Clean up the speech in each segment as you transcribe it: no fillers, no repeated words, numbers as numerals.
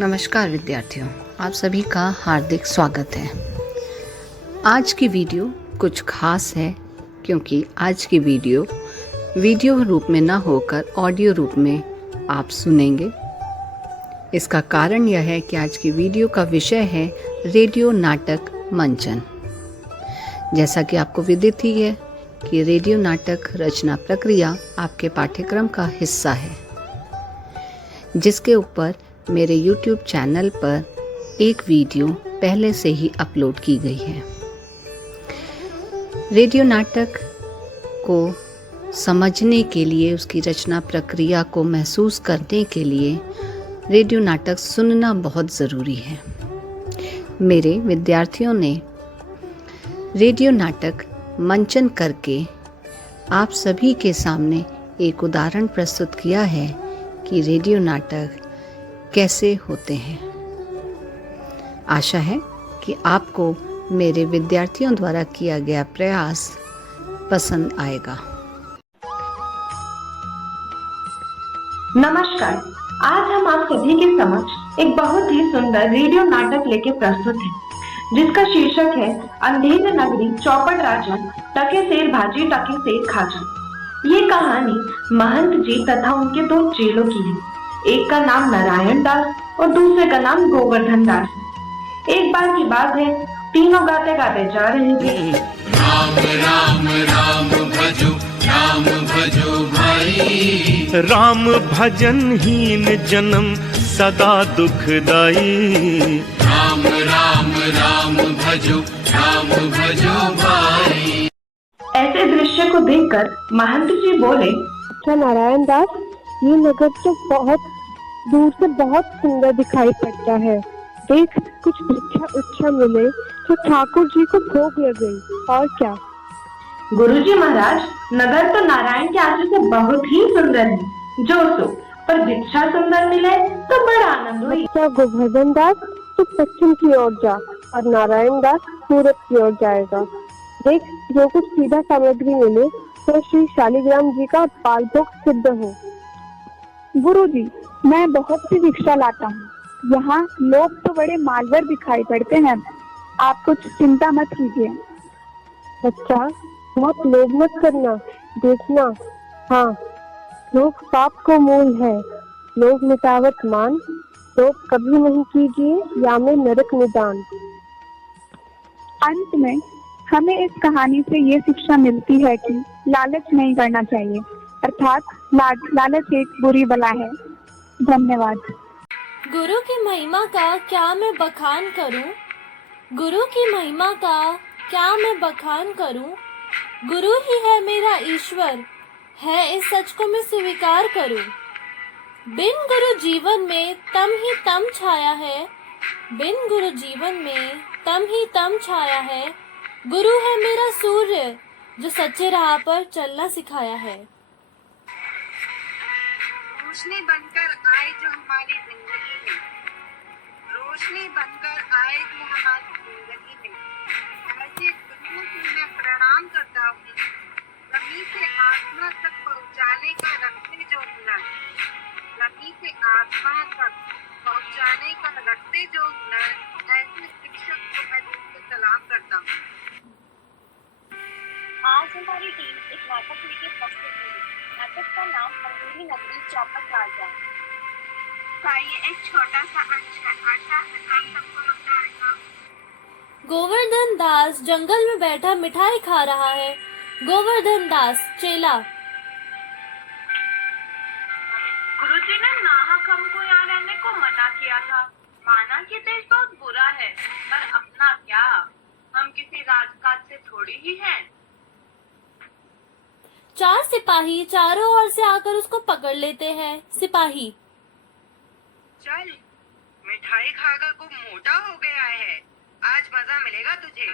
नमस्कार विद्यार्थियों, आप सभी का हार्दिक स्वागत है। आज की वीडियो कुछ खास है क्योंकि आज की वीडियो रूप में ना होकर ऑडियो रूप में आप सुनेंगे। इसका कारण यह है कि आज की वीडियो का विषय है रेडियो नाटक मंचन। जैसा कि आपको विदित ही है कि रेडियो नाटक रचना प्रक्रिया आपके पाठ्यक्रम का हिस्सा है, जिसके ऊपर मेरे YouTube चैनल पर एक वीडियो पहले से ही अपलोड की गई है। रेडियो नाटक को समझने के लिए, उसकी रचना प्रक्रिया को महसूस करने के लिए रेडियो नाटक सुनना बहुत ज़रूरी है। मेरे विद्यार्थियों ने रेडियो नाटक मंचन करके आप सभी के सामने एक उदाहरण प्रस्तुत किया है कि रेडियो नाटक कैसे होते हैं। आशा है कि आपको मेरे विद्यार्थियों द्वारा किया गया प्रयास पसंद आएगा। नमस्कार, आज हम आप सभी के समक्ष एक बहुत ही सुंदर रेडियो नाटक लेके प्रस्तुत हैं, जिसका शीर्षक है अंधेर नगरी चौपट राजन, टके सेर भाजी टके सेर खाजन। ये कहानी महंत जी तथा उनके दो चेलों की है। एक का नाम नारायण दास और दूसरे का नाम गोवर्धन दास है। एक बार की बात है, तीनों गाते गाते जा रहे थे। राम राम राम भजो भाई, राम भजन हीन जन्म सदा दुखदाई। राम राम राम भजो भाई। ऐसे दृश्य को देखकर महंत जी बोले, अच्छा नारायण दास, ये नगर तो बहुत दूर से बहुत सुंदर दिखाई पड़ता है। देख, कुछ भिक्षा उच्छा मिले तो ठाकुर जी को भोग लगे, और क्या। गुरुजी महाराज, नगर तो नारायण के आंसू से बहुत ही सुंदर है, जो सो, पर भिक्षा सुंदर मिले तो बड़ा आनंद हुई। अच्छा गोवर्धन दास, तू पश्चिम की ओर जा और नारायण दास पूरब की ओर जाएगा। देख, जो कुछ सीधा सामग्री मिले तो श्री शालिग्राम जी का बाल भोग सिद्ध हो। गुरुजी, मैं बहुत सी भिक्षा लाता हूँ। यहाँ लोग तो बड़े मालवर दिखाई पड़ते हैं, आप कुछ चिंता मत कीजिए। अच्छा, बहुत लोभ मत करना, देखना। हाँ, लोभ पाप को मूल है, लोभ मिटावत मान, लोभ कभी नहीं कीजिए या में नरक निदान। अंत में हमें इस कहानी से ये शिक्षा मिलती है कि लालच नहीं करना चाहिए, अर्थात लालच एक बुरी बला है। धन्यवाद। गुरु की महिमा का क्या मैं बखान करूं? गुरु की महिमा का क्या मैं बखान करूं? गुरु ही है मेरा ईश्वर, है इस सच को मैं स्वीकार करूं। बिन गुरु जीवन में तम ही तम छाया है, बिन गुरु जीवन में तम ही तम छाया है। गुरु है मेरा सूर्य, जो सच्चे राह पर चलना सिखाया है। रोशनी बनकर आए जो हमारी जिंदगी में, रोशनी बनकर आए जो हमारी जिंदगी में। ऐसे गुरुओं को मैं प्रणाम करता हूँ, जमीन से आसमां तक पहुँचाने का रखते जो हुनर, जमीन से आसमां तक पहुँचाने का रखते जो हुनर, ऐसे शिक्षक को मैं दिल से सलाम करता हूँ। आज हमारी टीम एक नाटक लेके प्रस्तुत हुई। नाटक का नाम अंधेरी नगरी चौपट राजन। ये एक छोटा सा अंश है, आशा है आप सबको मजा आएगा। गोवर्धन दास जंगल में बैठा मिठाई खा रहा है। गोवर्धन दास चेला। गुरुजी ने नाहक हमको यहाँ रहने को मना किया था। माना कि देश बहुत बुरा है, पर अपना क्या, हम किसी राजकाज से थोड़ी ही हैं। चार सिपाही चारों ओर से आकर उसको पकड़ लेते हैं। सिपाही, चल, मिठाई खाकर खूब मोटा हो गया है, आज मजा मिलेगा तुझे।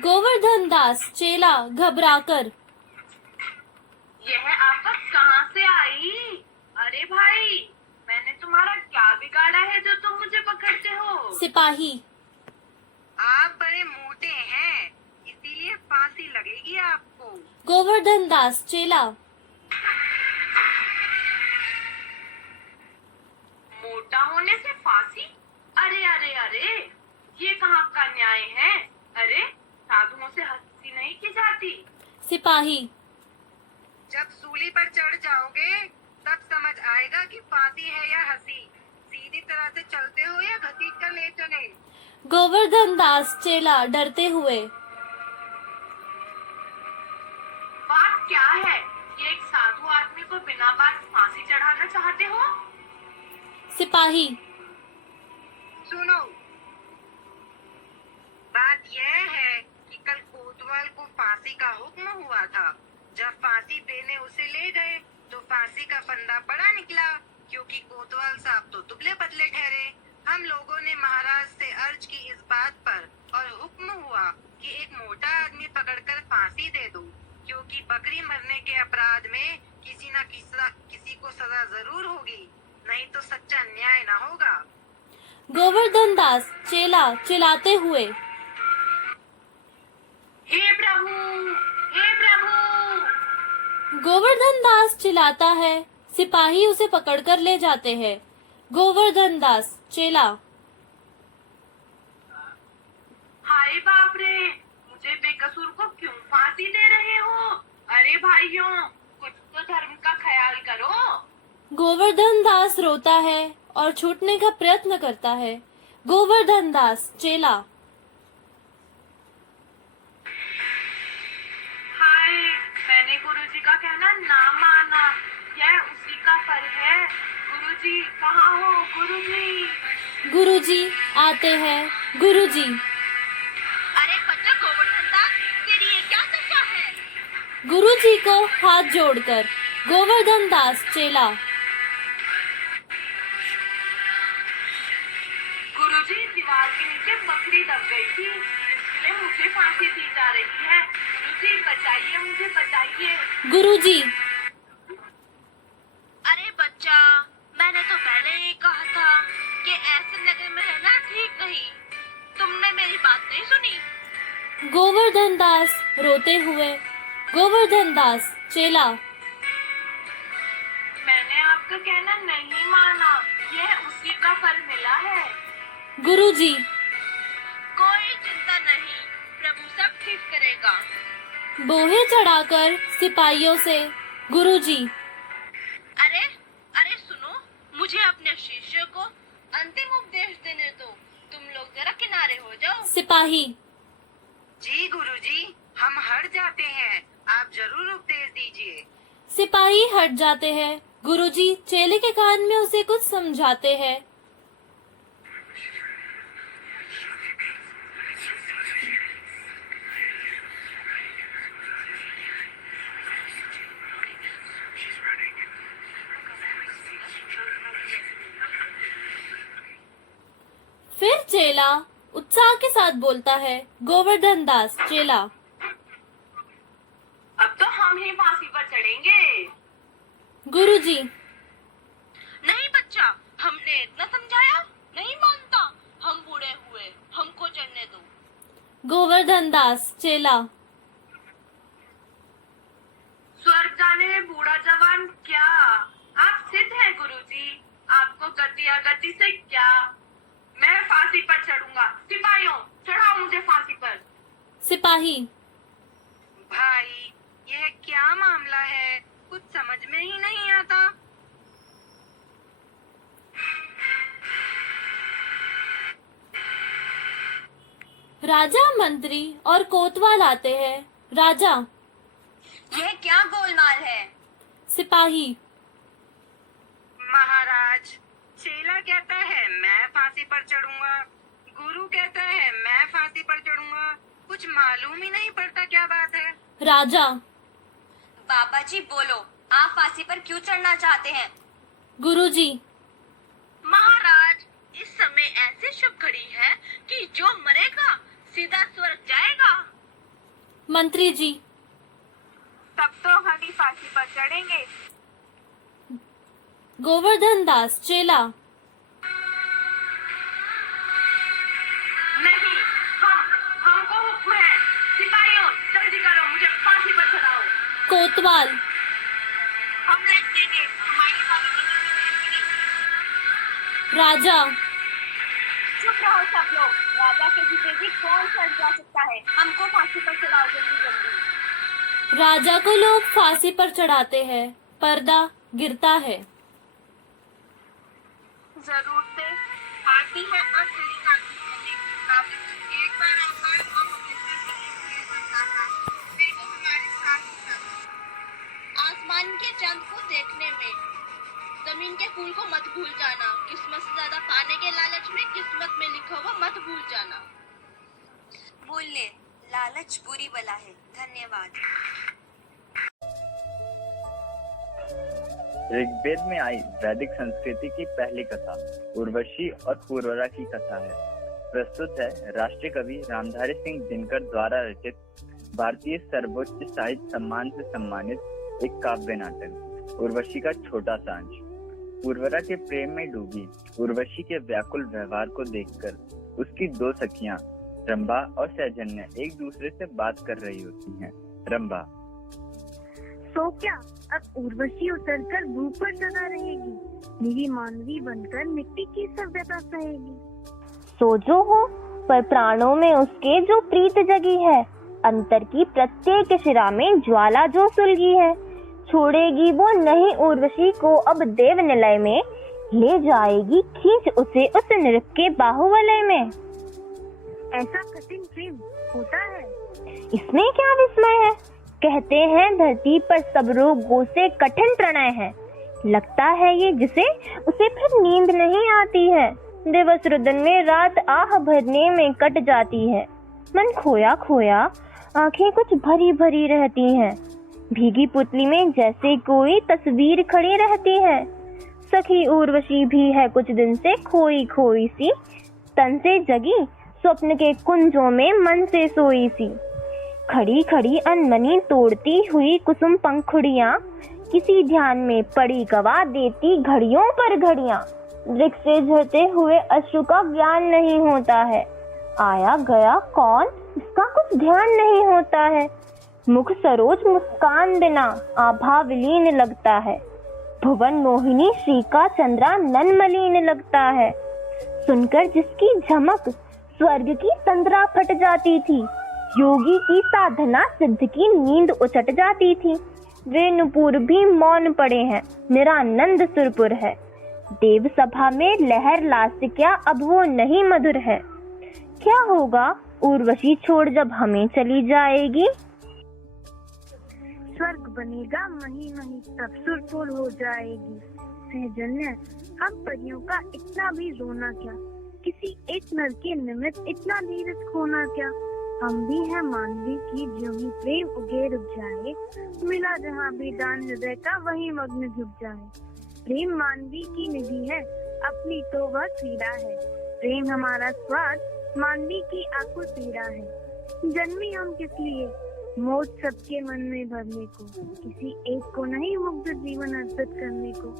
गोवर्धन दास चेला घबराकर, यह आफत कहाँ से आई? अरे भाई, मैंने तुम्हारा क्या बिगाड़ा है जो तुम मुझे पकड़ते हो? सिपाही, आप बड़े मोटे हैं, इसीलिए फांसी लगेगी आपको। गोवर्धन दास चेला, मोटा होने से फांसी? अरे अरे अरे, ये कहाँ का न्याय है? अरे साधुओं से हंसी नहीं की जाती। सिपाही। जब सूली पर चढ़ जाओगे तब समझ आएगा कि फांसी है या हंसी। सीधी तरह से चलते हो या घसीट कर ले चले? गोवर्धन दास चेला डरते हुए। बात क्या है? ये एक साधु आदमी को बिना बात फांसी चढ़ाना चाहते हो? सिपाही। सुनो, बात यह है कि कल कोतवाल को फांसी का हुक्म हुआ था। जब फांसी देने उसे ले गए तो फांसी का फंदा बड़ा निकला, क्योंकि कोतवाल साहब तो दुबले पतले ठहरे। हम लोगों ने महाराज से अर्ज की इस बात पर और हुक्म हुआ कि एक मोटा आदमी पकड़कर फांसी दे दो, क्योंकि बकरी मरने के अपराध में किसी को सजा जरूर होगी, नहीं तो सच्चा न्याय न होगा। गोवर्धन दास चेला चिल्लाते हुए। हे प्रभु, हे प्रभु। गोवर्धन दास चिल्लाता है। सिपाही उसे पकड़कर ले जाते हैं। गोवर्धन दास चेला। हाय बाप रे, मुझे बेकसूर को क्यों फांसी दे रहे हो? अरे भाइयों, कुछ तो धर्म का ख्याल करो। गोवर्धन दास रोता है और छूटने का प्रयत्न करता है। गोवर्धन दास चेला। हाय, मैंने गुरुजी का कहना ना माना, यह उसी का फल है। गुरुजी कहाँ हो? गुरुजी। गुरुजी आते हैं। गुरुजी। अरे बच्चा गोवर्धन दास, तेरी ये क्या दशा है? गुरुजी को हाथ जोड़कर गोवर्धन दास चेला। गुरुजी, दीवार के नीचे बकरी दब गई थी, इसलिए मुझे फांसी दी जा रही है। गुरुजी बचाइए, मुझे बचाइए। गुरुजी। अरे बच्चा, मैंने तो पहले ही कहा था कि ऐसे नगर में रहना ठीक नहीं। तुमने मेरी बात नहीं सुनी। गोवर्धन दास रोते हुए। गोवर्धन दास चेला। मैंने आपका कहना नहीं माना, यह उसी का फल मिला है। गुरुजी। कोई चिंता नहीं, प्रभु सब ठीक करेगा। बोहे चढ़ाकर सिपाहियों से। गुरुजी। अरे अरे सुनो, मुझे अपने शिष्य को अंतिम उपदेश देने दो। तुम लोग जरा किनारे हो जाओ। सिपाही। जी गुरुजी, हम हट जाते हैं, आप जरूर उपदेश दीजिए। सिपाही हट जाते हैं। गुरुजी चेले के कान में उसे कुछ समझाते हैं। फिर चेला उत्साह के साथ बोलता है। गोवर्धन दास चेला। अब तो हम ही फांसी पर चढ़ेंगे। गुरुजी। नहीं बच्चा, हमने इतना समझाया, नहीं मानता। हम बूढ़े हुए, हमको चढ़ने दो। गोवर्धन दास चेला। स्वर्ग जाने में बूढ़ा जवान क्या? आप सिद्ध हैं गुरुजी, आपको गति अगति से क्या? मैं फांसी पर चढ़ूंगा। सिपाहियों, चढ़ाओ मुझे फांसी पर। सिपाही। भाई, यह क्या मामला है? कुछ समझ में ही नहीं आता। राजा, मंत्री और कोतवाल आते हैं। राजा। यह क्या गोलमाल है? सिपाही। महाराज, चेला कहता है मैं फांसी पर चढ़ूंगा, गुरु कहता है मैं फांसी पर चढ़ूंगा। कुछ मालूम ही नहीं पड़ता क्या बात है। राजा। बाबा जी बोलो, आप फांसी पर क्यों चढ़ना चाहते हैं? गुरुजी। महाराज, इस समय ऐसी शुभ घड़ी है कि जो मरेगा सीधा स्वर्ग जाएगा। मंत्री जी। तब तो हम ही फांसी पर चढ़ेंगे। गोवर्धन दास चेला। नहीं, हमको हुक्म है। सिपाहियों, जल्दी करो, मुझे फांसी पर चढ़ाओ। कोतवाल। हम लड़ देंगे, हमारी राजा। चुप रहो सब लोग। राजा के जीते जी कौन चढ़ जा सकता है? हमको फांसी पर चढ़ाओ जल्दी जल्दी। राजा को लोग फांसी पर चढ़ाते हैं। पर्दा गिरता है। जरूरतें आती है और चली जाती है। एक बार आकर और हमेशा के लिए जाता है। फिर वो हमारे साथ ही था। आसमान के चांद को देखने में जमीन के फूल को मत भूल जाना। किस्मत से ज्यादा पाने के लालच में किस्मत में लिखा हुआ मत भूल जाना। बोल ले, लालच बुरी बला है। धन्यवाद। ऋग्वेद में आई वैदिक संस्कृति की पहली कथा उर्वशी और पूर्वरा की कथा है। प्रस्तुत है राष्ट्रीय कवि रामधारी सिंह दिनकर द्वारा रचित भारतीय सर्वोच्च साहित्य सम्मान से सम्मानित एक काव्य नाटक उर्वशी का छोटा सा अंश। पूर्वरा के प्रेम में डूबी उर्वशी के व्याकुल व्यवहार को देखकर उसकी दो सखियां रंभा और सैजन्य एक दूसरे से बात कर रही होती हैं। रंभा: तो क्या अब उर्वशी उतरकर भू पर सदा रहेगी? मेरी मानवी बनकर मिट्टी की सभ्यता सहेगी। सो जो हो, पर प्राणों में उसके जो प्रीत जगी है, अंतर की प्रत्येक शिरा में ज्वाला जो सुलगी है, छोड़ेगी वो नहीं उर्वशी को अब देव निलय में, ले जाएगी खींच उसे उस नृप के बाहुवलय में। ऐसा कठिन प्रेम होता है? इसमें क्या विस्मय है? कहते हैं धरती पर सब रोगों से कठिन प्रणय है। लगता है ये जिसे उसे फिर नींद नहीं आती है। दिवस रुदन में रात आह भरने में कट जाती है। मन खोया खोया आंखें कुछ भरी भरी रहती हैं। भीगी पुतली में जैसे कोई तस्वीर खड़ी रहती है। सखी उर्वशी भी है कुछ दिन से खोई खोई सी, तन से जगी स्वप्न के कुंजों में मन से सोई सी। खड़ी खड़ी अनमनी तोड़ती हुई कुसुम पंखुड़ियां, किसी ध्यान में पड़ी गवा देती घड़ियों पर घड़ियां। वृक्ष से झरते हुए अश्रु का ज्ञान नहीं होता है। आया गया कौन इसका कुछ ध्यान नहीं होता है। मुख सरोज मुस्कान बिना आभा विलीन लगता है। भुवन मोहिनी श्री का चंद्रा नन मलिन लगता है। सुनकर जिसकी झमक स्वर्ग की तंद्रा फट जाती थी। योगी की साधना सिद्ध की नींद उचट जाती थी। वे नुपुर भी मौन पड़े हैं, निरानंद सुरपुर है। देव सभा में लहर लास्य क्या अब वो नहीं मधुर है। क्या होगा उर्वशी छोड़ जब हमें चली जाएगी। स्वर्ग बनेगा मही मही तब सुरपुर हो जाएगी। सहजन्य हम परियों का इतना भी रोना क्या, किसी एक नर के निमित्त इतना धीरज खोना क्या। हम भी हैं मानवी की ज्यों ही प्रेम उगे रुक जाए। मिला जहाँ भी दान हृदय का वही मग्न झुक जाए। प्रेम मानवी की निधि है अपनी तो वह पीड़ा है। प्रेम हमारा स्वाद मानवी की आकुल पीड़ा है। जन्मी हम किस लिए मौत सबके मन में भरने को, किसी एक को नहीं मुग्ध जीवन अर्पित करने को।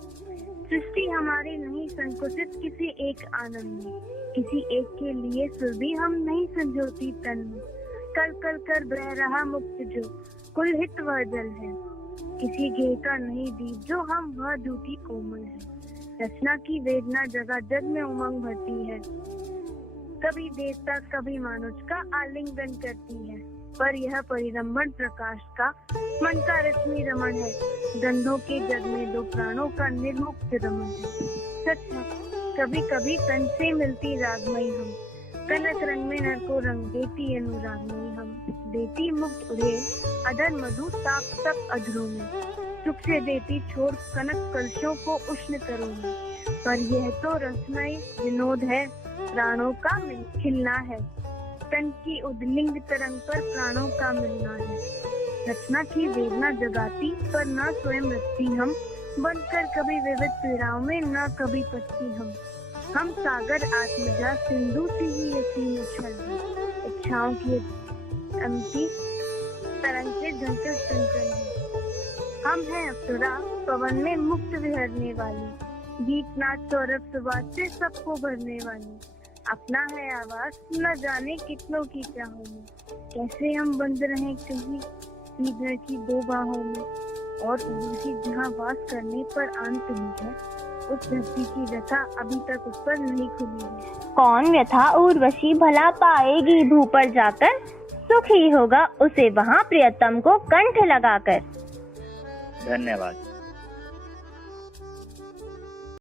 सृष्टि हमारी नहीं संकुचित किसी एक आनंद में, किसी एक के लिए सुर भी हम नहीं संजोती तन में। कल कल कर बह रहा मुक्त जो कुल हित वह जल है। किसी घेर का नहीं दीप जो हम वह दूती कोमल है। रचना की वेदना जगह जग में उमंग भरती है। कभी देवता कभी मानुष का आलिंगन करती है। पर यह परिरंभण प्रकाश का मन का रश्मि रमण है। गंधों के जग में दो प्राणों का निर्मुक्त रमण है। सच है कभी कभी तन से मिलती रागमई हम, कनक रंग में नर को रंग देती अनुरागमई हम। देती मुक्त उड़े अधर मधु ताप तक अधरों में, सुख से देती छोड़ कनक कलशों को उष्ण करों में। पर यह तो रसमय विनोद है, प्राणों का खिलना है। तन की उद्लिंग तरंग पर प्राणों का मिलना है। रचना की वेदना जगाती पर न स्वयं रचती हम, बनकर कभी विविध पीड़ाओं में न कभी पचती हम सागर आत्मजा सिंधु सी ही यसीम उछल है। इच्छाओं की अमिति तरंग से झंकर चंचल है। हम हैं अप्सरा पवन में मुक्त विहरने वाली, गीत नाच सौरभ सुबास से सबको भरने वाली। अपना है आवाज न जाने कितनों की चाहों में, कैसे हम बंद रहे कहीं श्रीधर की दो बाहों में। और उसी जहाँ वास करने पर अंत नहीं है, उस धरती की व्यथा अभी तक उस पर नहीं खुली है। कौन व्यथा उर्वशी भला पाएगी भू पर जाकर, सुखी होगा उसे वहाँ प्रियतम को कंठ लगाकर। धन्यवाद।